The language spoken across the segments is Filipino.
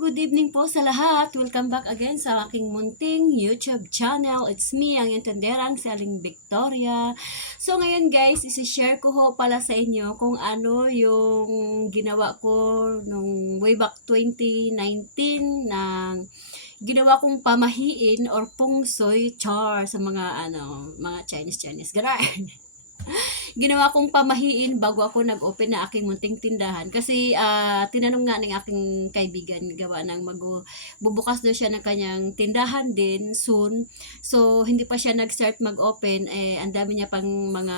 Good evening po sa lahat. Welcome back again sa aking munting YouTube channel. It's me, ang intenderang Selling Victoria. So ngayon guys, isi-share ko ho pala sa inyo kung ano yung ginawa ko nung way back 2019 ng ginawa kong pamahiin or pungsoy char sa mga ano, mga Chinese Chinese. Ganun. ginawa kong pamahiin bago ako nag-open na aking munting tindahan. Kasi ah, tinanong nga ng aking kaibigan, gawa ng mag bubukas daw siya ng kanyang tindahan din soon. So, hindi pa siya nag-start mag-open. Eh, ang dami niya pang mga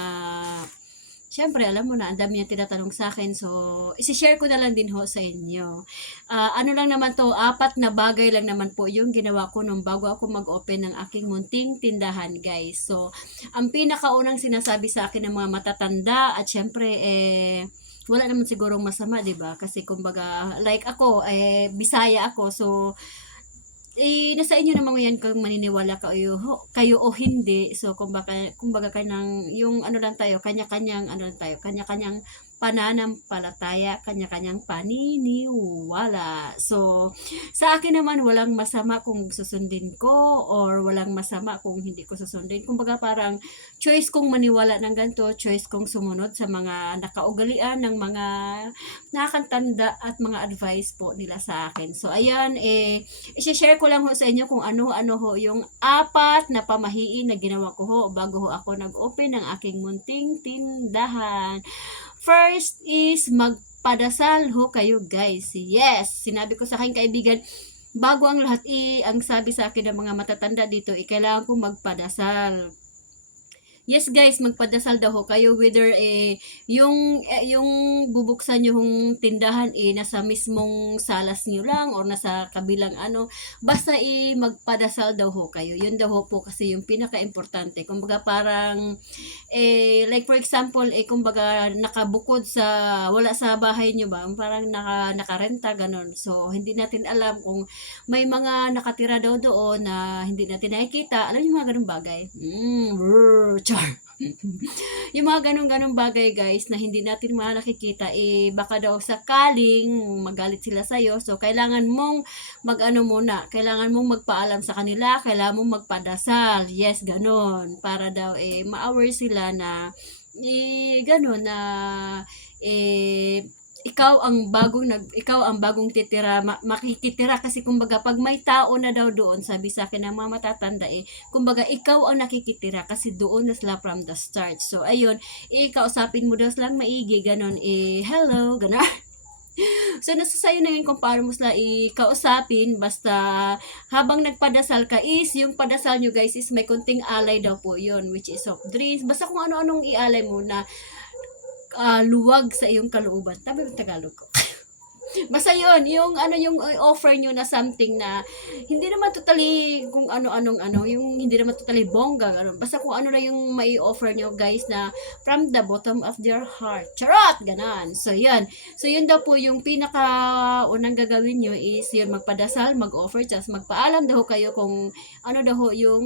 Siyempre, alam mo na, ang dami niya tinatanong sa akin. So, isi-share ko na lang din ho sa inyo. Ah, ano lang naman to, apat na bagay lang naman po yung ginawa ko nung bago ako mag-open ng aking munting tindahan, guys. So, ang pinakaunang sinasabi sa akin ng mga matatanda at syempre, eh, wala naman sigurong masama, 'di ba? Kasi kumbaga, like ako, eh Bisaya ako, so eh nasa inyo naman yan kung maniniwala kayo ho- kayo o hindi. So kumbaga kumbaga kanang yung ano lang tayo, kanya-kanyang ano lang tayo, kanya-kanyang pananampalataya, kanya-kanyang paniniwala. So, sa akin naman, walang masama kung susundin ko or walang masama kung hindi ko susundin. Kumbaga parang choice kong maniwala ng ganito, choice kong sumunod sa mga nakaugalian ng mga nakakantanda at mga advice po nila sa akin. So, ayan, eh, isi-share ko lang ho sa inyo kung ano-ano ho yung apat na pamahiin na ginawa ko ho bago ho ako nag-open ng aking munting tindahan. First is magpadasal ho kayo guys. Yes, sinabi ko sa aking kaibigan, bago ang lahat, i, ang sabi sa akin ng mga matatanda dito, i, kailangan ko magpadasal. Yes guys, magpadasal daw kayo whether eh yung eh, yung bubuksan niyo yung tindahan eh nasa mismong salas niyo lang or nasa kabilang ano basta eh magpadasal daw ho kayo. Yun daw ho po kasi yung pinaka-importante. Kumbaga parang eh like for example eh kumbaga nakabukod sa wala sa bahay niyo ba parang naka nakarenta ganon. So hindi natin alam kung may mga nakatira daw doon na hindi natin nakikita. Alam niyo mga ganung bagay. Mm, brr, char. yung mga ganong-ganong bagay guys na hindi natin mga eh baka daw sakaling magalit sila sa So kailangan mong mag-ano muna, kailangan mong magpaalam sa kanila, kailangan mong magpadasal. Yes, ganon. Para daw eh ma-aware sila na eh ganon na eh ikaw ang bagong nag ikaw ang bagong titira ma- makikitira kasi kumbaga pag may tao na daw doon sabi sa akin ng mga matatanda eh kumbaga ikaw ang nakikitira kasi doon na sila from the start so ayun eh kausapin mo daw silang maigi ganon eh hello ganon So, nasa sayo na yun kung paano mo sila ikausapin. Basta, habang nagpadasal ka is, yung padasal nyo guys is may konting alay daw po yun, which is soft drinks. Basta kung ano-anong ialay mo na ah, luwag sa iyong kalooban. Tabi yung Tagalog ko. Basta yun, yung ano yung uh, offer nyo na something na hindi naman totally kung ano-anong ano, yung hindi naman totally bongga, ano. Basta kung ano na yung may offer nyo guys na from the bottom of their heart. Charot! Ganon. So yun. So yun daw po yung pinaka unang gagawin nyo is yun magpadasal, mag-offer, just magpaalam daw kayo kung ano daw yung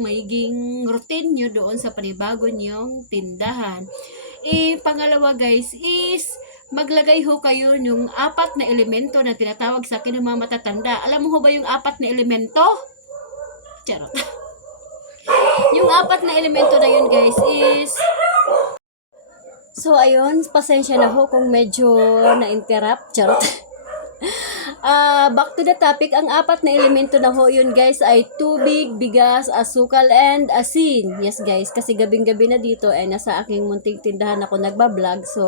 magiging routine nyo doon sa panibago nyong tindahan. Eh, pangalawa guys is maglagay ho kayo ng apat na elemento na tinatawag sa akin ng mga matatanda. Alam mo ho ba yung apat na elemento? Charot. yung apat na elemento na yun guys is So ayun, pasensya na ho kung medyo na-interrupt. Charot. Ah, back to the topic, ang apat na elemento na ho yun guys ay tubig, bigas, asukal, and asin. Yes guys, kasi gabing-gabi na dito eh nasa aking munting tindahan ako nagba-vlog. So,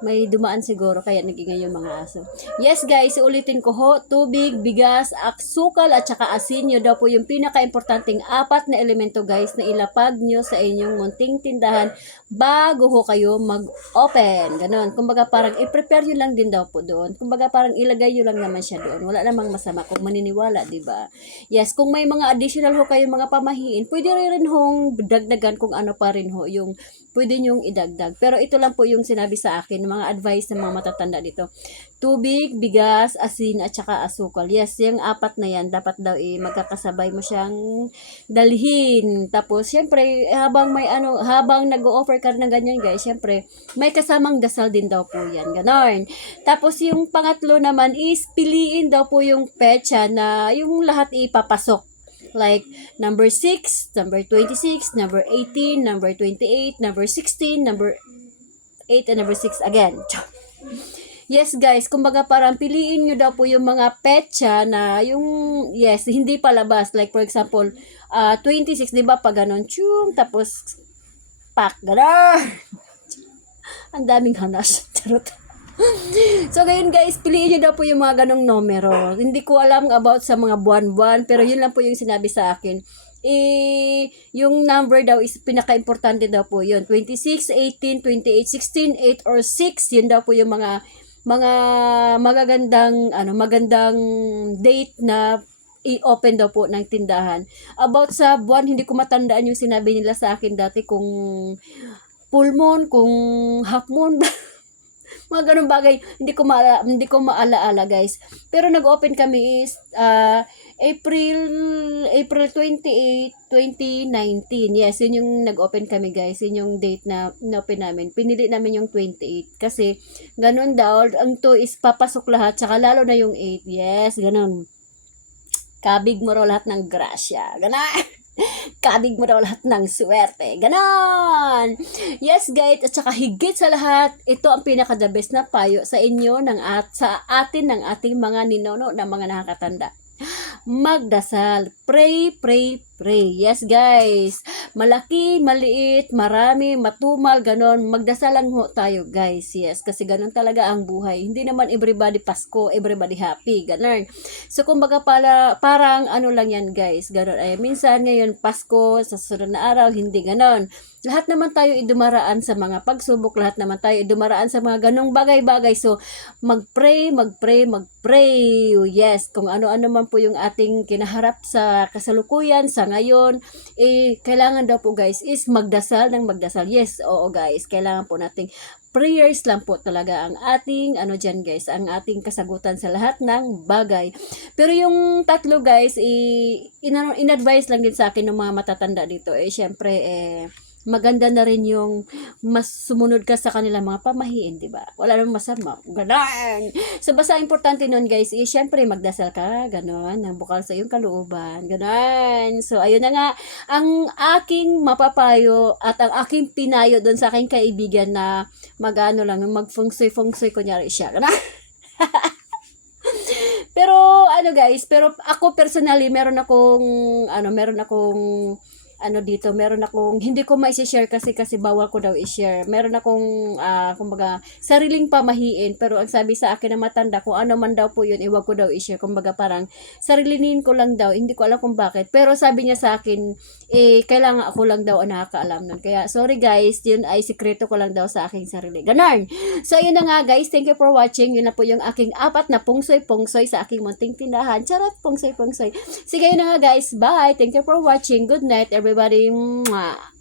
may dumaan siguro kaya nagingay yung mga aso. Yes guys, ulitin ko ho, tubig, bigas, asukal at saka asin nyo daw po yung pinaka-importanting apat na elemento guys na ilapag nyo sa inyong munting tindahan bago ho kayo mag-open. Ganon. Kumbaga parang i-prepare nyo lang din daw po doon. Kumbaga parang ilagay nyo lang naman siya doon. Wala namang masama kung maniniwala, di ba? Yes, kung may mga additional ho kayo mga pamahiin, pwede rin hong dagdagan kung ano pa rin ho yung pwede nyong idagdag. Pero ito lang po yung sinabi sa akin mga advice ng mga matatanda dito. Tubig, bigas, asin, at saka asukal. Yes, yung apat na yan, dapat daw eh, magkakasabay mo siyang dalhin. Tapos, syempre, habang may ano, habang nag-offer ka ng ganyan guys, syempre, may kasamang dasal din daw po yan. Ganon. Tapos, yung pangatlo naman is, piliin daw po yung pecha na yung lahat ipapasok. Like, number 6, number 26, number 18, number 28, number 16, number 8, and number 6 again. Yes guys, kumbaga parang piliin nyo daw po yung mga petsa na yung, yes, hindi palabas. Like for example, uh, 26, di ba, pag ganon, tsyung, tapos, pak, ganon. Ang daming hanas. Charot. So, ngayon guys, piliin nyo daw po yung mga ganong numero. Hindi ko alam about sa mga buwan-buwan, pero yun lang po yung sinabi sa akin. Eh, yung number daw is pinaka-importante daw po yun. 26, 18, 28, 16, 8, or 6. Yun daw po yung mga mga magagandang ano magandang date na i-open daw po ng tindahan. About sa buwan, hindi ko matandaan yung sinabi nila sa akin dati kung full moon, kung half moon. mga ganun bagay, hindi ko maala, hindi ko maalaala guys. Pero nag-open kami is uh, April April 28, 2019. Yes, yun yung nag-open kami guys. Yun yung date na na-open namin. Pinili namin yung 28 kasi ganun daw. Ang 2 is papasok lahat tsaka lalo na yung 8. Yes, ganun. Kabig mo raw lahat ng grasya. Ganun. Kabig mo daw lahat ng swerte. Ganon! Yes, guys. At saka higit sa lahat, ito ang pinaka-the best na payo sa inyo ng at sa atin ng ating mga ninono na mga nakakatanda. Magdasal. Pray, pray, pray. Yes, guys. Malaki, maliit, marami, matumal, ganon. Magdasal lang ho tayo, guys. Yes, kasi ganon talaga ang buhay. Hindi naman everybody Pasko, everybody happy, ganon. So, kumbaga pala, parang ano lang yan, guys. Ganon. Ay, minsan ngayon, Pasko, sa sunod na araw, hindi ganon. Lahat naman tayo idumaraan sa mga pagsubok, lahat naman tayo idumaraan sa mga ganong bagay-bagay. So, mag-pray, mag-pray, mag-pray. Yes, kung ano-ano man po yung ating kinaharap sa kasalukuyan, sa ngayon, eh, kailangan daw po guys is magdasal ng magdasal. Yes, oo guys, kailangan po nating prayers lang po talaga ang ating ano diyan guys, ang ating kasagutan sa lahat ng bagay. Pero yung tatlo guys, i in, in-advise lang din sa akin ng mga matatanda dito eh syempre eh maganda na rin yung mas sumunod ka sa kanila mga pamahiin, di ba? Wala namang masama. Ganon! So, basta importante nun, guys, is syempre magdasal ka, ganon, nang bukal sa iyong kalooban, ganon. So, ayun na nga, ang aking mapapayo at ang aking pinayo doon sa aking kaibigan na mag-ano lang, mag-fungsoy-fungsoy, kunyari siya, ganon. pero ano guys, pero ako personally meron akong ano, meron akong ano dito, meron akong, hindi ko ma-share kasi kasi bawal ko daw i-share. Meron akong, uh, kumbaga, sariling pamahiin, pero ang sabi sa akin ng matanda, kung ano man daw po yun, iwag ko daw i-share. Kumbaga parang, sarilinin ko lang daw, hindi ko alam kung bakit. Pero sabi niya sa akin, eh, kailangan ako lang daw ang nakakaalam nun. Kaya, sorry guys, yun ay sikreto ko lang daw sa aking sarili. Ganon! So, yun na nga guys, thank you for watching. Yun na po yung aking apat na pungsoy-pungsoy sa aking munting tindahan. Charot, pungsoy-pungsoy. Sige, yun na nga guys, bye! Thank you for watching. Good night, everybody. Mwah.